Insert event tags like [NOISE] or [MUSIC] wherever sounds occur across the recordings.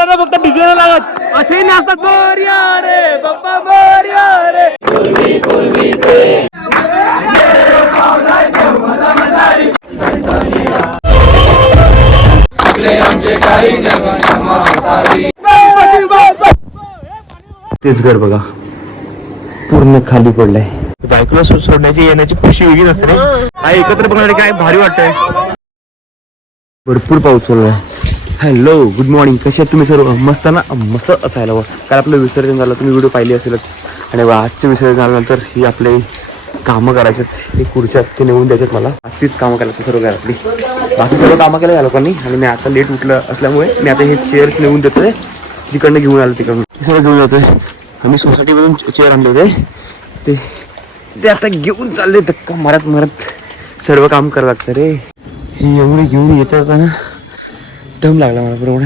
मुलांना फक्त डिझेल लागत असे नाचतात. बोरिया रे बाप्पा बोरिया रे. तेच घर बघा. पूर्ण खाली पडलंय. बायकोला सो- सोडण्याची येण्याची खुशी वेगळीच असते रे. हा एकत्र बघण्यासाठी काय भारी वाटतंय. भरपूर पाऊस पडलाय. हॅलो गुड मॉर्निंग कसे तुम्ही सर्व? मस्त ना? मस्त असायला हवं काल आपलं विसर्जन झालं तुम्ही व्हिडिओ पाहिली असेलच. आणि बा आजचे विसर्जन झाल्यानंतर ही आपले कामं करायचे हे खुर्च्या ते नेऊन द्यायच्यात मला. आजचीच कामं करायची सर्व घरातली. बाकी सर्व कामं केलं या लोकांनी. आणि मी आता लेट उठलं असल्यामुळे मी आता हे चेअर्स नेऊन देतोय. तिकडनं घेऊन आलो तिकडून. सगळं घेऊन जातोय. आम्ही सोसायटीमधून चेअर आणले होते. ते ते आता घेऊन चालले धक्का मारत मारत सर्व काम करावं लागतं रे. हे एवढे घेऊन येत ना. दम लागला मला बरोबर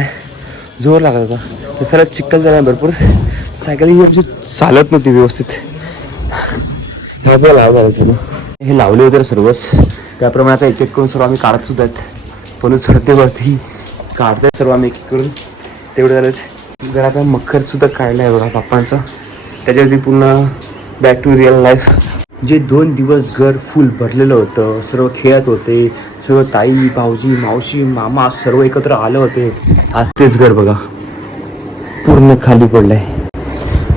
जोर लागला होता. ते सर्व झाला भरपूर. सायकल ही आमची चालत नव्हती व्यवस्थित. हे पण लाव हे लावले होते सर्वच. त्याप्रमाणे आता एक एक करून सर्व आम्ही काढत सुद्धा आहेत. पण चढतेवरती वरती सर्व आम्ही एक एक करून. तेवढे झालेत. घराचा मखर सुद्धा काढला आहे बघा पप्पांचा. त्याच्यावरती पुन्हा बॅक टू रिअल लाईफ जे दोन दिवस घर फुल भरलेलं होतं सर्व खेळत होते सर्व ताई भाऊजी मावशी मामा सर्व एकत्र आले होते. आज तेच घर बघा. पूर्ण खाली पडलंय.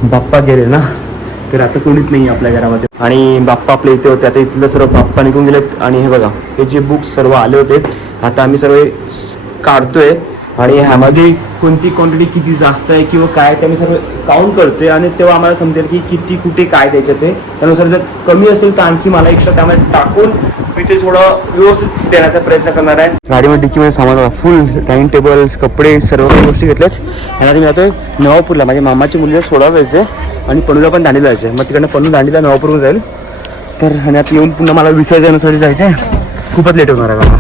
बाप्पा गेले ना? तर आता कोणीच नाही आपल्या घरामध्ये. आणि बाप्पा आपल्या इथे होते. आता इथलं सर्व बाप्पा निघून गेलेत. आणि हे बघा हे जे बुक्स सर्व आले होते आता आम्ही सर्व काढतोय. आणि ह्यामध्ये कोणती क्वांटिटी किती जास्त आहे किंवा काय ते आम्ही सर्व काउंट करतोय. आणि तेव्हा आम्हाला समजेल की किती कुठे काय द्यायचं ते त्यानुसार जर कमी असेल तर आणखी मला एक्स्ट्रा त्यामध्ये टाकून मी ते थोडं व्यवस्थित देण्याचा प्रयत्न करणार आहे. गाडीमध्ये डिक्कीमध्ये सामान फुल डायनिंग टेबल कपडे सर्व काही गोष्टी घेतल्याच आणि आता मी जातोय नवापूरला माझ्या मामाची मुलीला सोडावं जायचं आणि पणूला पण दांडीला जायचं मग तिकडनं पणू दांडीला नवापूरहून जाईल. तर आणि आता येऊन पुन्हा मला विसर्जनासाठी जायचं आहे खूपच लेट होणार आहे मला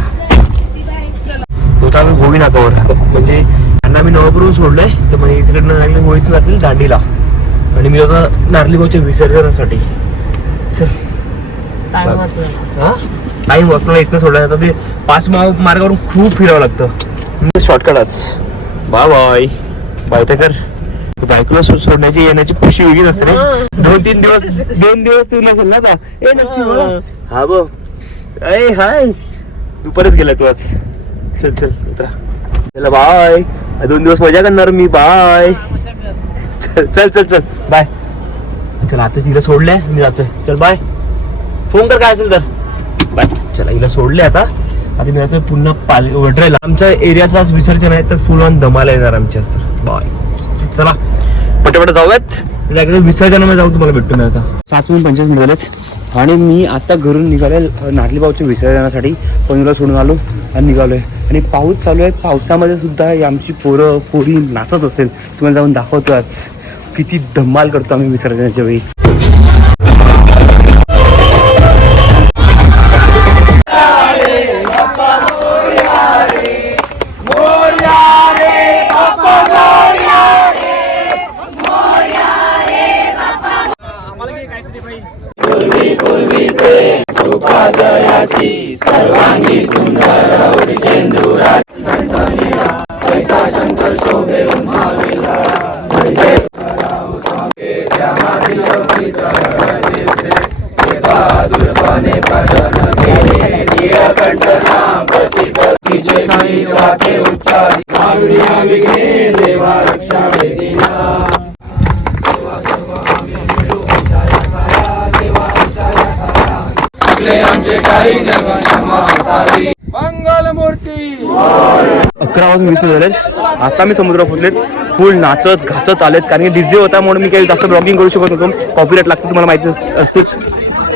होता आम्ही होई नाकावर म्हणजे त्यांना मी नवापूरहून सोडलंय तर म्हणजे तिकडनं लागले होईतून जातील दांडीला. आणि मी आता नारली भाऊच्या विसर्जनासाठी. चल हा? टाईम इथनं सोडायचं आता ते पाच मा मार्गावरून खूप फिरावं लागतं. शॉर्टकटच बाय बाय बाय तर कर बायकोला सोडण्याची येण्याची खुशी वेगळीच असते रे. दोन तीन दिवस दोन दिवस तू नसेल ना ए नक्षी बोला. हा बो अय हाय. दुपारच गेला तू आज. चल चल उतरा चला बाय दोन दिवस मजा करणार मी बाय चल चल चल चल. बाय चल आता तिला सोडलंय मी जातोय. चल बाय फोन कर काय असेल तर. बाय चला हिला सोडले आता. आता मी जातोय पुन्हा पाल वडरायला आमच्या एरियाचा आज विसर्जन आहे तर फुल ऑन धमाला येणार आमच्या तर. बाय चला पटापट जाऊयात. एकदा विसर्जनामध्ये जाऊ तुम्हाला भेटतो मी आता. सात मिनिट पंचवीस मिनिट झालेच आणि मी आता घरून निघाले नाटलीबावच्या विसर्जनासाठी. पनीरला सोडून आलो आणि निघालोय. आणि पाऊस चालू आहे. पावसामध्ये सुद्धा आमची पोरं पोरी नाचत असेल. तुम्हाला जाऊन दाखवतो आज. किती धमाल करतो आम्ही विसर्जनाच्या वेळी. सर्वांगी सुंदर वृषेंदू राजकंठनिरा पैसा शंकर शोभे उमाविला म्हणजे कराऊ सांगे त्यामातील सीताराजेचे केले उच्चारी देवा रक्षा अकरा वाजून वीस झाले आता मी समुद्रात फुटलेत फुल नाचत घाचत आलेत. कारण की डीजे होता म्हणून मी काही जास्त ब्लॉगिंग करू शकत नव्हतो. कॉपीराईट लागतं तुम्हाला माहिती असतेच.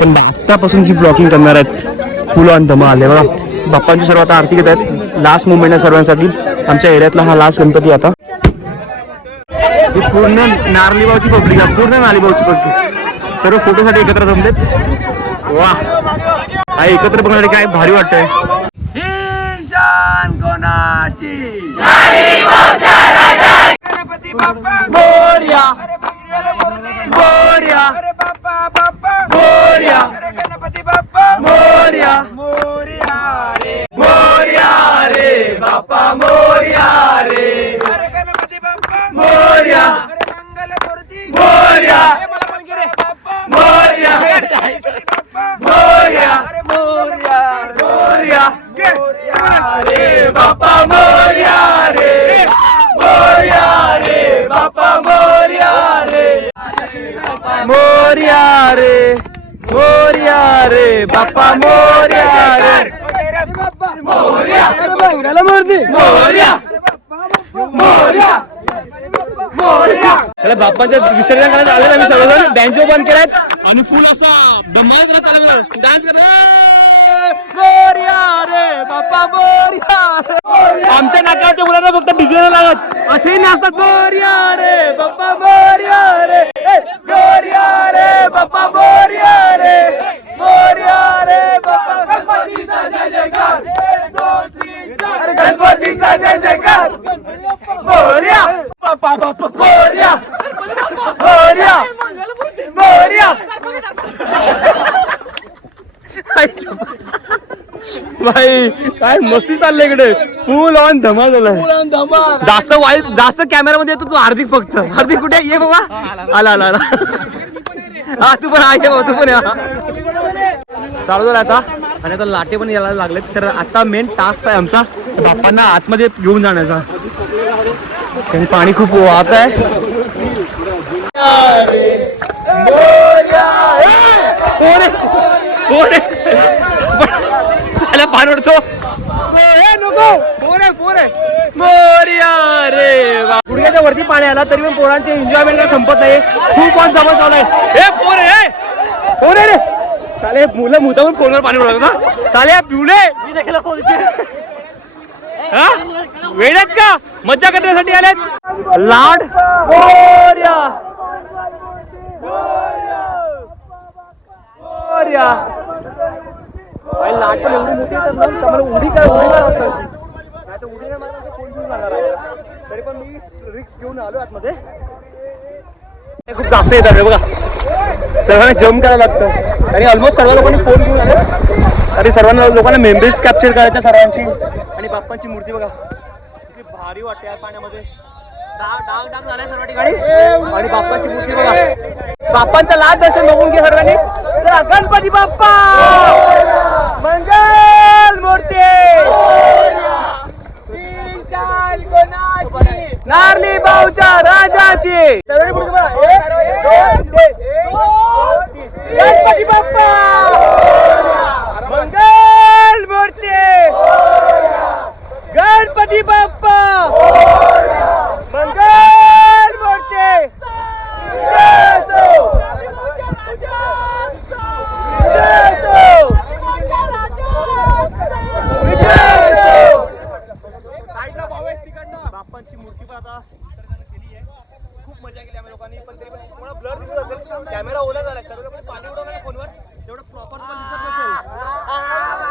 पण आत्तापासून जी ब्लॉगिंग करणार आहेत फुल ऑन धमा आले बघा. बाप्पांची सर्व आता आरती घेत आहेत. लास्ट मुवमेंट आहे सर्वांसाठी. आमच्या एरियातला हा लास्ट गणपती आता. ही पूर्ण नारलीबावची पब्लिक आहे. पूर्ण नारलीबावची पब्लिक. सर्व फोटोसाठी एकत्र जमलेत. वा. एकत्र बघण्यासाठी काय भारी वाटतंय. ईशान कोणाची? गणपती बाप्पा मोर्या मोर्या मोर्या गणपती बाप्पा मोर्या मोर्या रे. मोर्या रे बाप्पा मोर्या रे. मोर्या रे बाप्पा मोर्या रे. मोर्या. मोर्या. मोर्या. त्याला बाप्पाचं विसर्जन करायला आलं आम्ही सर्वजण बँजो बंद केलायत. आणि फुल असा दमाच डान्स मोर्या रे बाप्पा मोर्या आमच्या नाकाच्या मुलांना फक्त डिझेल लागत. असेही नाचतात मोर्या रे बाप्पा मोर्या रे ए, मोर्या रे बाप्पा मोर्या रे मोर्या रे बाप्पा गणपतीचा जय जयकार अरे गणपतीचा जय जयकार. मोर्या बाप्पा बाप्पा मोर्या. मोर्या मोर्या. [LAUGHS] भाई काय मस्ती चाललंय इकडे फुल ऑन धमाल झालाय जास्त वाईट जास्त कॅमेरामध्ये येतो तू हार्दिक फक्त हार्दिक कुठे आहे? ये बाबा आला आला आला हा तू पण आहे बाबा तू पण या चालू झालं आता आणि आता लाटे पण यायला लागलेत तर आता मेन टास्क आहे आमचा बाप्पांना आतमध्ये घेऊन जाण्याचा त्यांनी पाणी खूप वाहत आहे कोण आहे कोण आहे साला पान गुडघ्याच्या वरती पाणी आला तरी पण पोरांचे एन्जॉयमेंट काय संपत नाही खूप ऑन जमा चालू आहे? ए पोर आहे कोण आहे रे. चाले मुलं मुद्दामून फोनवर पाणी उडवलं ना चाले पिवले हा? वेळेत का? मज्जा करण्यासाठी आलेत. लाड. मोर्या. मोर्या. पण एवढी मोठी तर मग आम्हाला उडी काय उडी लागत. नाही तर उडी नाही मारला तर कोण घेऊन जाणार आहे? तरी पण मी रिक्स घेऊन आलो आतमध्ये. हे खूप जास्त येतात हे बघा. सर्वांना जम करायला लागतं. आणि ऑलमोस्ट सर्व लोकांनी फोन घेऊन आले. आणि सर्वांना लोकांना मेमरीज कॅप्चर करायच्या सर्वांची. आणि बाप्पांची मूर्ती बघा. किती भारी वाटते या पाण्यामध्ये. डाग डाग डाग झालाय सर्व ठिकाणी. आणि बाप्पाची मूर्ती बघा. बाप्पांचा लाच दर्शन बघून घे सर्वांनी. गणपती बाप्पा! मंगल मूर्ती! नारली बाऊच्या राजाची! गणपती बाप्पा! मंगल मूर्ती! गणपती बाप्पा मंगल मूर्ती जय असो. जय असो. विजय असो. साईडला भाऊ आहे तिकडनं. बाप्पांची मूर्ती पण आता विसर्जन केली आहे खूप मजा केली आम्ही लोकांनी पण तरी पण थोडा ब्लर दिसत असेल. कॅमेरा ओला झाला सर्व पाणी उडवलं फोनवर. तेवढं प्रॉपर पण दिसत नसेल.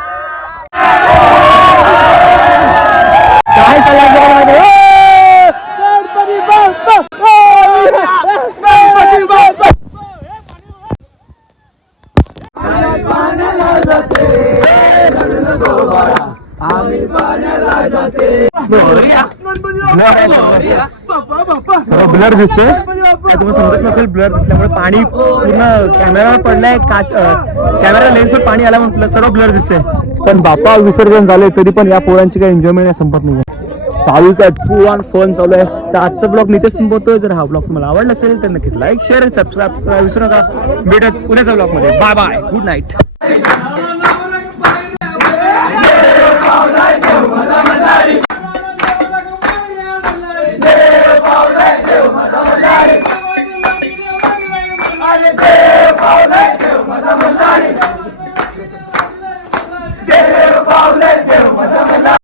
काय गणपती बाप्पा! गणपती बाप्पा! ब्लर दिसते. काय तुम्हाला समजत नसेल ब्लर दिसल्यामुळे पाणी पूर्ण कॅमेरावर पडलाय काच कॅमेरा लेन्सवर पाणी आला म्हणून सर्व ब्लर दिसते पण बाप्पा विसर्जन झाले तरी पण या पोरांची काही एन्जॉयमेंट संपत नाही. चालूच आहे फुल ऑन फोन चालू आहे. तर आजचा ब्लॉग नितेश संपवतोय. जर हा ब्लॉग तुम्हाला आवडला असेल तर नक्कीच लाईक शेअर सबस्क्राईब विसरू नका. भेटत उद्याच्या ब्लॉगमध्ये. Bye bye good night